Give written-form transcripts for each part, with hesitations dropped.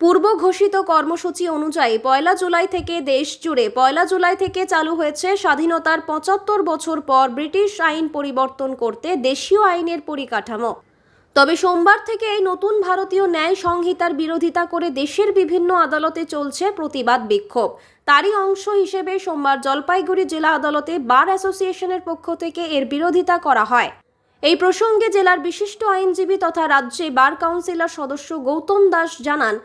পূর্ব ঘোষিত কর্মসূচি অনুযায়ী ১ জুলাই থেকে দেশ জুড়ে ১ জুলাই থেকে চালু হয়েছে স্বাধীনতার ৭৫ বছর পর ব্রিটিশ আইন পরিবর্তন করতে দেশীয় আইনের পরিকাঠামো। তবে সোমবার থেকে এই নতুন ভারতীয় ন্যায় সংহিতার বিরোধিতা করে দেশের বিভিন্ন আদালতে চলছে প্রতিবাদ বিক্ষোভ। তারই অংশ হিসেবে সোমবার জলপাইগুড়ি জেলা আদালতে বার অ্যাসোসিয়েশনের পক্ষ থেকে এর বিরোধিতা করা হয়। এই প্রসঙ্গে জেলার বিশিষ্ট আইনজীবী তথা রাজ্যে বার কাউন্সিলর সদস্য গৌতম দাস জানান,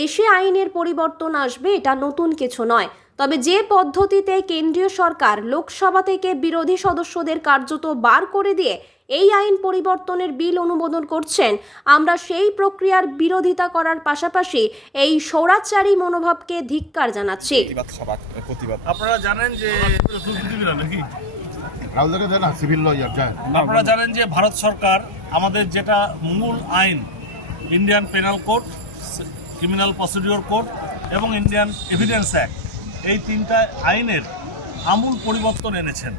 দেশে আইনের পরিবর্তন আসবে এটা নতুন কিছু নয়, তবে যে পদ্ধতিতে কেন্দ্রীয় সরকার লোকসভা থেকে বিরোধী সদস্যদের কার্যত বার করে দিয়ে এই আইন পরিবর্তনের বিল অনুমোদন করছেন, আমরা সেই প্রক্রিয়ার বিরোধিতা করার পাশাপাশি এই স্বৈরাচারী মনোভাবকে ধিক্কার জানাচ্ছি। আপনারা জানেন যে ভারত সরকার আমাদের যেটা মূল আইন Indian penal code, criminal procedure code এবং ইন্ডিয়ান এভিডেন্স অ্যাক্ট, এই তিনটা আইনের আমূল পরিবর্তন এনেছেন।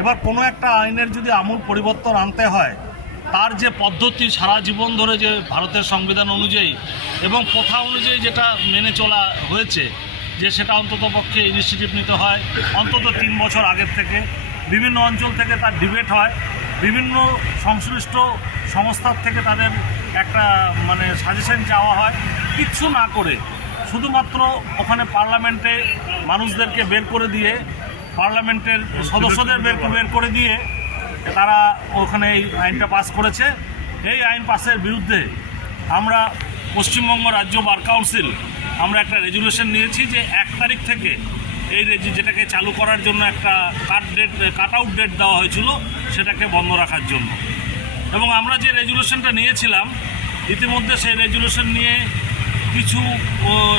এবার কোনো একটা আইনের যদি আমূল পরিবর্তন আনতে হয়, তার যে পদ্ধতি সারা জীবন ধরে যে ভারতের সংবিধান অনুযায়ী এবং প্রথা অনুযায়ী যেটা মেনে চলা হয়েছে, যে সেটা অন্ততপক্ষে ইনিশিয়েটিভ নিতে হয় অন্তত ৩ বছর আগের থেকে, বিভিন্ন অঞ্চল থেকে তার ডিবেট হয়, বিভিন্ন সংশ্লিষ্ট সংস্থার থেকে তাদের একটা সাজেশন চাওয়া হয়, কিচ্ছু না করে শুধুমাত্র ওখানে পার্লামেন্টে মানুষদেরকে বের করে দিয়ে, পার্লামেন্টের সদস্যদের বের করে দিয়ে তারা ওখানে এই আইনটা পাস করেছে। এই আইন পাসের বিরুদ্ধে আমরা পশ্চিমবঙ্গ রাজ্য বার কাউন্সিল আমরা একটা রেজুলেশন নিয়েছি যে ১ তারিখ থেকে এই যেটাকে চালু করার জন্য একটা কাট আউট ডেট দেওয়া হয়েছিল, সেটাকে বন্ধ রাখার জন্য। এবং আমরা যে রেজুলেশনটা নিয়েছিলাম, ইতিমধ্যে সেই রেজুলেশন নিয়ে কিছু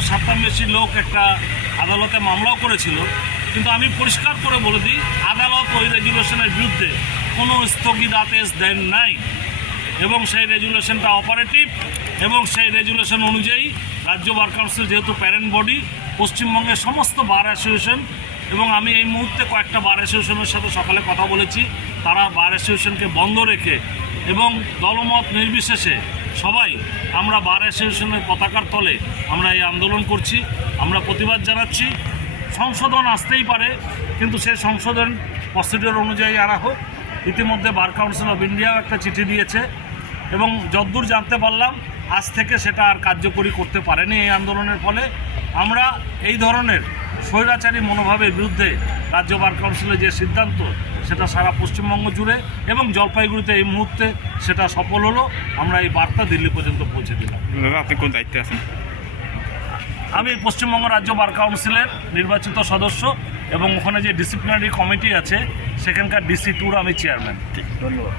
৭টা লোক একটা আদালতে মামলাও করেছিল, কিন্তু আমি পরিষ্কার করে বলে দিই, আদালত ওই রেজুলেশনের বিরুদ্ধে কোনো স্থগিতাদেশ দেন নাই এবং সেই রেজুলেশনটা অপারেটিভ এবং সেই রেজুলেশন অনুযায়ী রাজ্য বার কাউন্সিল যেহেতু প্যারেন্ট বডি, পশ্চিমবঙ্গের সমস্ত বার অ্যাসোসিয়েশন এবং আমি এই মুহূর্তে কয়েকটা বার অ্যাসোসিয়েশনের সাথে সকালে কথা বলেছি, তারা বার অ্যাসোসিয়েশনকে বন্ধ রেখে এবং দলমত নির্বিশেষে সবাই আমরা বার অ্যাসোসিয়েশনের পতাকার তলে আমরা এই আন্দোলন করছি। আমরা প্রতিবাদ জানাচ্ছি। সংশোধন আসতেই পারে, কিন্তু সেই সংশোধন প্রসিডিওর অনুযায়ী আনা হোক। ইতিমধ্যে বার কাউন্সিল অফ ইন্ডিয়াও একটা চিঠি দিয়েছে এবং যতদূর জানতে পারলাম আজ থেকে সেটা আর কার্যকরী করতে পারেনি। এই আন্দোলনের ফলে আমরা এই ধরনের স্বৈরাচারী মনোভাবের বিরুদ্ধে রাজ্য বার কাউন্সিলের যে সিদ্ধান্ত, সেটা সারা পশ্চিমবঙ্গ জুড়ে এবং জলপাইগুড়িতে এই মুহূর্তে সেটা সফল হলো। আমরা এই বার্তা দিল্লি পর্যন্ত পৌঁছে দিলাম। আপনি কোন দায়িত্বে আছেন? আমি পশ্চিমবঙ্গ রাজ্য বার কাউন্সিলের নির্বাচিত সদস্য এবং ওখানে যে ডিসিপ্লিনারি কমিটি আছে সেখানকার DC2 আমি চেয়ারম্যান। ধন্যবাদ।